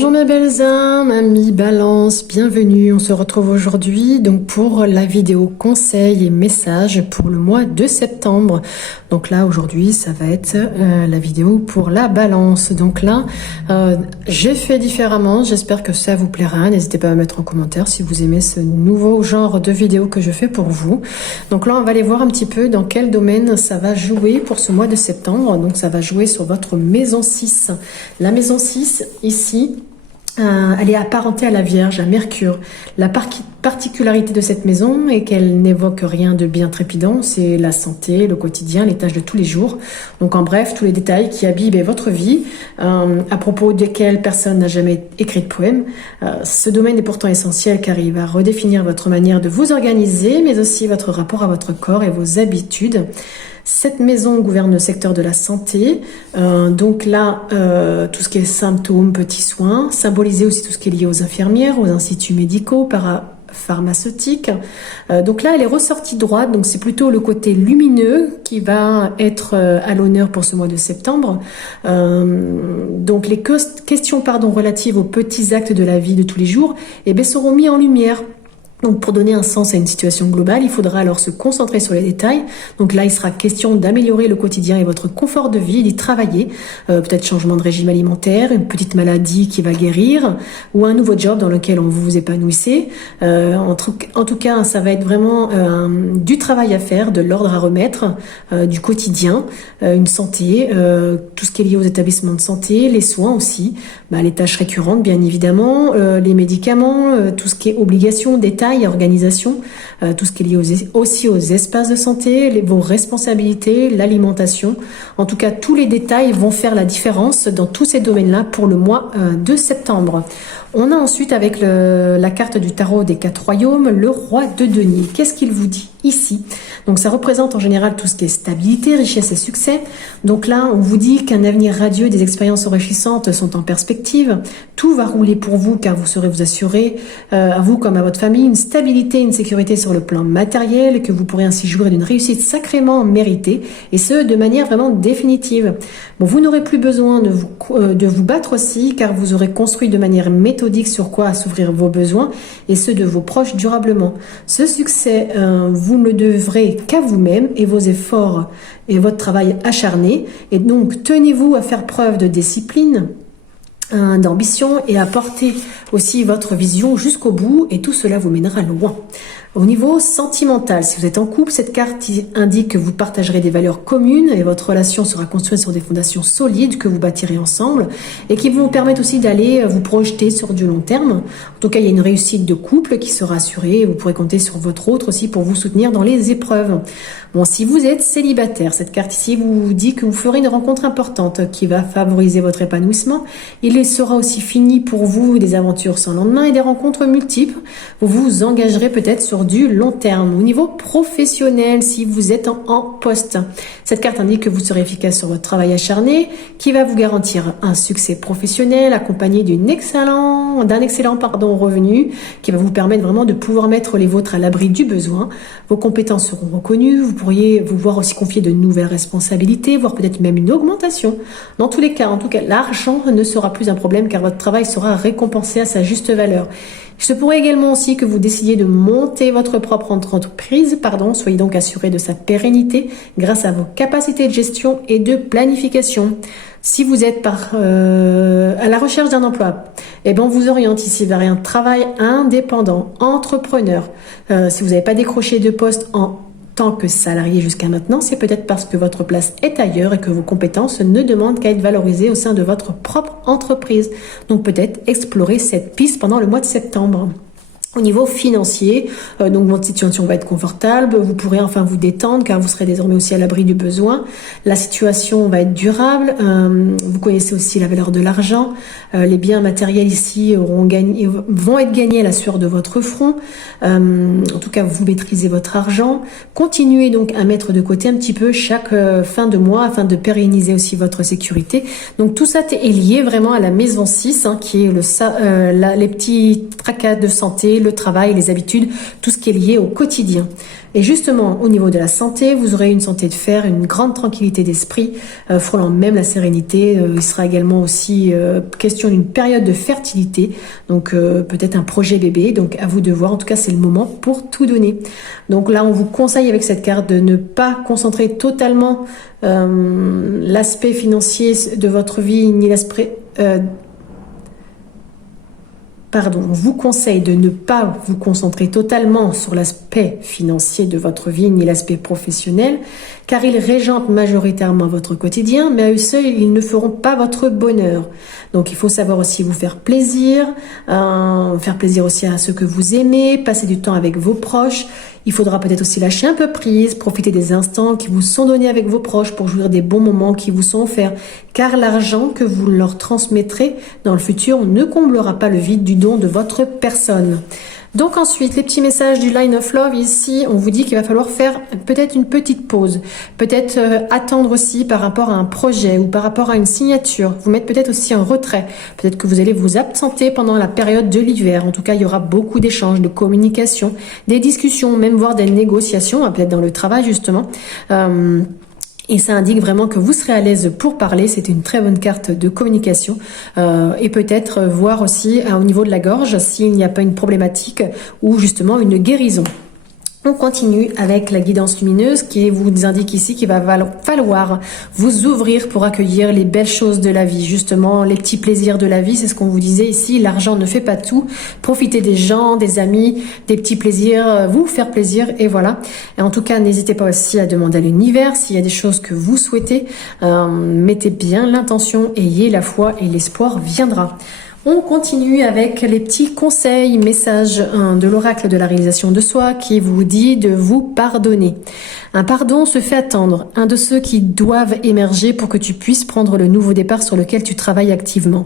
Bonjour mes belles âmes, amis Balance, bienvenue. On se retrouve aujourd'hui donc pour la vidéo conseils et messages pour le mois de septembre. Donc là aujourd'hui ça va être la vidéo pour la Balance. Donc là j'ai fait différemment, j'espère que ça vous plaira. N'hésitez pas à mettre en commentaire si vous aimez ce nouveau genre de vidéo que je fais pour vous. Donc là on va aller voir un petit peu dans quel domaine ça va jouer pour ce mois de septembre. Donc ça va jouer sur votre maison 6. La maison 6 ici, elle est apparentée à la Vierge, à Mercure. La particularité de cette maison est qu'elle n'évoque rien de bien trépidant, c'est la santé, le quotidien, les tâches de tous les jours. Donc en bref, tous les détails qui habillent votre vie, à propos desquels personne n'a jamais écrit de poème. Ce domaine est pourtant essentiel car il va redéfinir votre manière de vous organiser, mais aussi votre rapport à votre corps et vos habitudes. Cette maison gouverne le secteur de la santé, donc là, tout ce qui est symptômes, petits soins, symboliser aussi tout ce qui est lié aux infirmières, aux instituts médicaux, parapharmaceutiques. Donc là, elle est ressortie droite, donc c'est plutôt le côté lumineux qui va être à l'honneur pour ce mois de septembre. Donc les questions relatives aux petits actes de la vie de tous les jours seront mis en lumière. Donc pour donner un sens à une situation globale, il faudra alors se concentrer sur les détails. Donc là, il sera question d'améliorer le quotidien et votre confort de vie, d'y travailler. Peut-être changement de régime alimentaire, une petite maladie qui va guérir, ou un nouveau job dans lequel on vous épanouissez. En tout cas, ça va être vraiment du travail à faire, de l'ordre à remettre, du quotidien, une santé, tout ce qui est lié aux établissements de santé, les soins aussi, les tâches récurrentes bien évidemment, les médicaments, tout ce qui est obligation, détails, et organisation, tout ce qui est lié aussi aux espaces de santé, vos responsabilités, l'alimentation. En tout cas, tous les détails vont faire la différence dans tous ces domaines-là pour le mois de septembre. On a ensuite avec la carte du tarot des 4 royaumes, le roi de denier. Qu'est-ce qu'il vous dit ici? Donc ça représente en général tout ce qui est stabilité, richesse et succès. Donc là, on vous dit qu'un avenir radieux, des expériences enrichissantes sont en perspective. Tout va rouler pour vous car vous saurez vous assurer, à vous comme à votre famille, une stabilité, une sécurité sur le plan matériel, et que vous pourrez ainsi jouir d'une réussite sacrément méritée, et ce, de manière vraiment définitive. Bon, vous n'aurez plus besoin de vous battre aussi, car vous aurez construit de manière méthodique sur quoi assouvir vos besoins, et ceux de vos proches durablement. Ce succès, vous ne le devrez qu'à vous-même et vos efforts et votre travail acharné. Et donc, tenez-vous à faire preuve de discipline, d'ambition, et à porter aussi votre vision jusqu'au bout, et tout cela vous mènera loin. Au niveau sentimental, si vous êtes en couple, cette carte indique que vous partagerez des valeurs communes et votre relation sera construite sur des fondations solides que vous bâtirez ensemble et qui vont vous permettre aussi d'aller vous projeter sur du long terme. En tout cas, il y a une réussite de couple qui sera assurée et vous pourrez compter sur votre autre aussi pour vous soutenir dans les épreuves. Bon, si vous êtes célibataire, cette carte ici vous dit que vous ferez une rencontre importante qui va favoriser votre épanouissement. Il sera aussi fini pour vous des aventures sans lendemain et des rencontres multiples. Vous vous engagerez peut-être sur du long terme. Au niveau professionnel, si vous êtes en poste, cette carte indique que vous serez efficace sur votre travail acharné, qui va vous garantir un succès professionnel accompagné d'un excellent revenu, qui va vous permettre vraiment de pouvoir mettre les vôtres à l'abri du besoin. Vos compétences seront reconnues, vous pourriez vous voir aussi confier de nouvelles responsabilités, voire peut-être même une augmentation. Dans tous les cas, en tout cas, l'argent ne sera plus un problème car votre travail sera récompensé à sa juste valeur. Il se pourrait également aussi que vous décidiez de monter votre propre entreprise, soyez donc assuré de sa pérennité grâce à vos capacités de gestion et de planification. Si vous êtes à la recherche d'un emploi, vous oriente ici vers un travail indépendant, entrepreneur. Si vous n'avez pas décroché de poste en tant que salarié jusqu'à maintenant, c'est peut-être parce que votre place est ailleurs et que vos compétences ne demandent qu'à être valorisées au sein de votre propre entreprise. Donc peut-être explorer cette piste pendant le mois de septembre. Au niveau financier, donc votre situation va être confortable, vous pourrez enfin vous détendre car vous serez désormais aussi à l'abri du besoin. La situation va être durable, vous connaissez aussi la valeur de l'argent, les biens matériels ici vont être gagnés à la sueur de votre front. En tout cas, vous maîtrisez votre argent. Continuez donc à mettre de côté un petit peu chaque fin de mois afin de pérenniser aussi votre sécurité. Donc tout ça est lié vraiment à la maison 6 qui est les petits tracas de santé, respecter le travail, les habitudes, tout ce qui est lié au quotidien. Et justement, au niveau de la santé, vous aurez une santé de fer, une grande tranquillité d'esprit, frôlant même la sérénité. Il sera également aussi question d'une période de fertilité, donc peut-être un projet bébé. Donc à vous de voir, en tout cas c'est le moment pour tout donner. Donc là, on vous conseille avec cette carte de ne pas concentrer totalement l'aspect financier de votre vie, ni l'aspect... on vous conseille de ne pas vous concentrer totalement sur l'aspect financier de votre vie ni l'aspect professionnel, car ils régentent majoritairement votre quotidien, mais à eux seuls, ils ne feront pas votre bonheur. Donc il faut savoir aussi vous faire plaisir aussi à ceux que vous aimez, passer du temps avec vos proches. Il faudra peut-être aussi lâcher un peu prise, profiter des instants qui vous sont donnés avec vos proches pour jouir des bons moments qui vous sont offerts, car l'argent que vous leur transmettrez dans le futur ne comblera pas le vide du don de votre personne. Donc ensuite, les petits messages du Line of Love, ici, on vous dit qu'il va falloir faire peut-être une petite pause, peut-être attendre aussi par rapport à un projet ou par rapport à une signature, vous mettre peut-être aussi en retrait, peut-être que vous allez vous absenter pendant la période de l'hiver. En tout cas, il y aura beaucoup d'échanges, de communication, des discussions, même voire des négociations, peut-être dans le travail justement. Et ça indique vraiment que vous serez à l'aise pour parler. C'est une très bonne carte de communication. Et peut-être voir aussi au niveau de la gorge s'il n'y a pas une problématique ou justement une guérison. On continue avec la guidance lumineuse qui vous indique ici qu'il va falloir vous ouvrir pour accueillir les belles choses de la vie. Justement, les petits plaisirs de la vie, c'est ce qu'on vous disait ici. L'argent ne fait pas tout. Profitez des gens, des amis, des petits plaisirs, vous faire plaisir et voilà. Et en tout cas, n'hésitez pas aussi à demander à l'univers s'il y a des choses que vous souhaitez. Mettez bien l'intention, ayez la foi et l'espoir viendra. On continue avec les petits conseils, messages de l'oracle de la réalisation de soi qui vous dit de vous pardonner. Un pardon se fait attendre, un de ceux qui doivent émerger pour que tu puisses prendre le nouveau départ sur lequel tu travailles activement.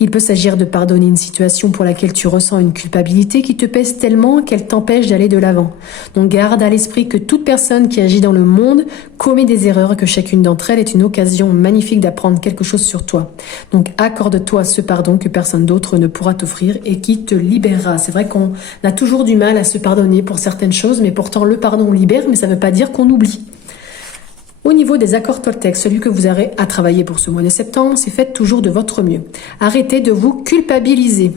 Il peut s'agir de pardonner une situation pour laquelle tu ressens une culpabilité qui te pèse tellement qu'elle t'empêche d'aller de l'avant. Donc garde à l'esprit que toute personne qui agit dans le monde commet des erreurs, que chacune d'entre elles est une occasion magnifique d'apprendre quelque chose sur toi. Donc accorde-toi ce pardon que personne d'autre ne pourra t'offrir et qui te libérera. C'est vrai qu'on a toujours du mal à se pardonner pour certaines choses, mais pourtant le pardon libère, mais ça ne veut pas dire qu'on oublie. Au niveau des accords Toltec, celui que vous aurez à travailler pour ce mois de septembre, c'est faites toujours de votre mieux. Arrêtez de vous culpabiliser.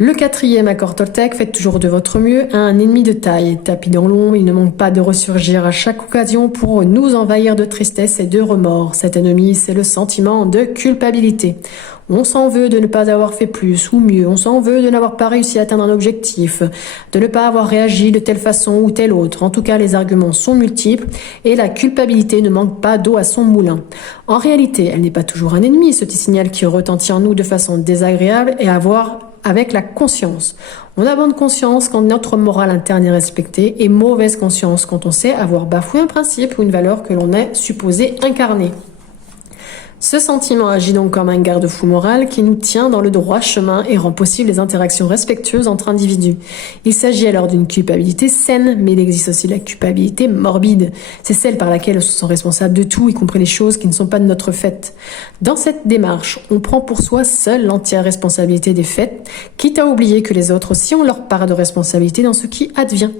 Le 4e accord Toltec, faites toujours de votre mieux. Un ennemi de taille, tapis dans l'ombre, il ne manque pas de ressurgir à chaque occasion pour nous envahir de tristesse et de remords. Cet ennemi, c'est le sentiment de culpabilité. On s'en veut de ne pas avoir fait plus ou mieux, on s'en veut de n'avoir pas réussi à atteindre un objectif, de ne pas avoir réagi de telle façon ou telle autre. En tout cas, les arguments sont multiples et la culpabilité ne manque pas d'eau à son moulin. En réalité, elle n'est pas toujours un ennemi, ce petit signal qui retentit en nous de façon désagréable et à voir avec la conscience. On a bonne conscience quand notre morale interne est respectée et mauvaise conscience quand on sait avoir bafoué un principe ou une valeur que l'on est supposé incarner. Ce sentiment agit donc comme un garde-fou moral qui nous tient dans le droit chemin et rend possible les interactions respectueuses entre individus. Il s'agit alors d'une culpabilité saine, mais il existe aussi la culpabilité morbide. C'est celle par laquelle on se sent responsable de tout, y compris les choses qui ne sont pas de notre fait. Dans cette démarche, on prend pour soi seule l'entière responsabilité des faits, quitte à oublier que les autres aussi ont leur part de responsabilité dans ce qui advient.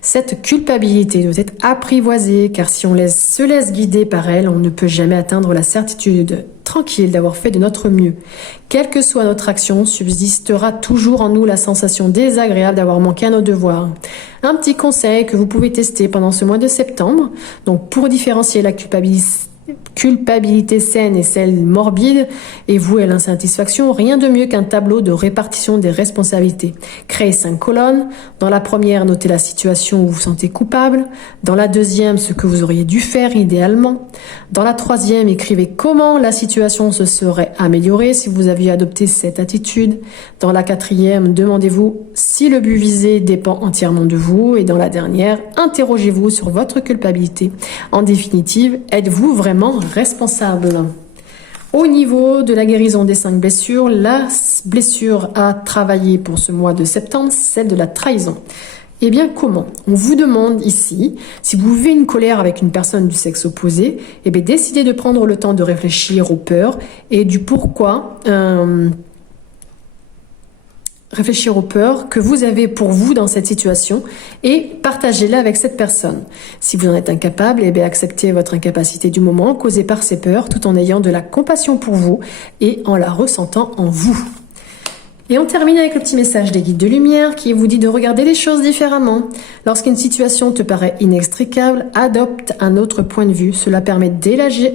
Cette culpabilité doit être apprivoisée, car si on se laisse guider par elle, on ne peut jamais atteindre la certitude tranquille d'avoir fait de notre mieux. Quelle que soit notre action, subsistera toujours en nous la sensation désagréable d'avoir manqué à nos devoirs. Un petit conseil que vous pouvez tester pendant ce mois de septembre, donc pour différencier la culpabilité saine et celle morbide et vouée à l'insatisfaction, rien de mieux qu'un tableau de répartition des responsabilités. Créez 5 colonnes. Dans la première, notez la situation où vous vous sentez coupable. Dans la deuxième, ce que vous auriez dû faire idéalement. Dans la troisième, écrivez comment la situation se serait améliorée si vous aviez adopté cette attitude. Dans la quatrième, demandez-vous si le but visé dépend entièrement de vous. Et dans la dernière, interrogez-vous sur votre culpabilité. En définitive, êtes-vous vraiment responsable? Au niveau de la guérison des 5 blessures, la blessure à travailler pour ce mois de septembre, c'est celle de la trahison. Eh bien, comment? On vous demande ici, si vous vivez une colère avec une personne du sexe opposé, eh bien, décidez de prendre le temps de réfléchir aux peurs et du pourquoi réfléchir aux peurs que vous avez pour vous dans cette situation et partagez-les avec cette personne. Si vous en êtes incapable, eh bien acceptez votre incapacité du moment causée par ces peurs tout en ayant de la compassion pour vous et en la ressentant en vous. Et on termine avec le petit message des guides de lumière qui vous dit de regarder les choses différemment. Lorsqu'une situation te paraît inextricable, adopte un autre point de vue. Cela permet d'élargir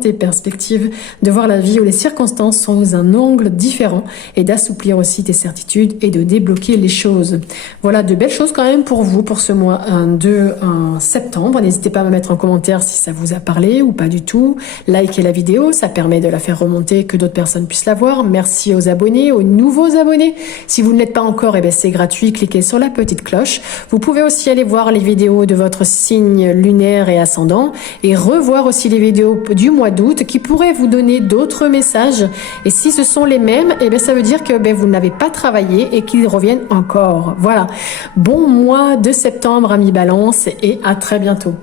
tes perspectives, de voir la vie ou les circonstances sous un angle différent et d'assouplir aussi tes certitudes et de débloquer les choses. Voilà de belles choses quand même pour vous pour ce mois de septembre. N'hésitez pas à me mettre en commentaire si ça vous a parlé ou pas du tout. Likez la vidéo, ça permet de la faire remonter, que d'autres personnes puissent la voir. Merci aux abonnés, aux nouveaux abonnés. Si vous ne l'êtes pas encore, eh bien c'est gratuit, cliquez sur la petite cloche. Vous pouvez aussi aller voir les vidéos de votre signe lunaire et ascendant et revoir aussi les vidéos du mois d'août qui pourraient vous donner d'autres messages. Et si ce sont les mêmes, eh bien ça veut dire que vous n'avez pas travaillé et qu'ils reviennent encore. Voilà. Bon mois de septembre, amis Balance, et à très bientôt.